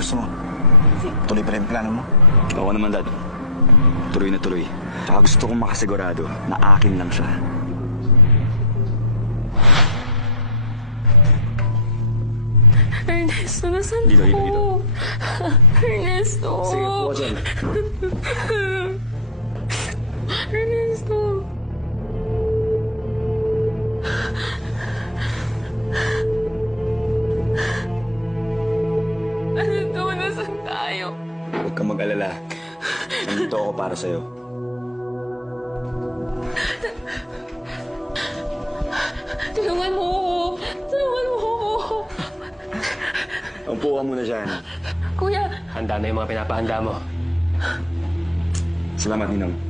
gusto mo? Tuloy pa rin yung plano mo? Oo naman, Dad. Tuloy na tuloy. Tsaka gusto kong makasigurado na akin lang siya. Ernesto, nasan Dito. ako? Ernesto! Sige, po dyan. Ernesto! Ano to? Nasaan tayo? Huwag kang mag-alala. Nandito ako para sa'yo. Tulungan mo ako! Tulungan mo ako! Umpo ka muna dyan. Kuya! Handa na yung mga pinapahanda mo. Salamat, Ninong.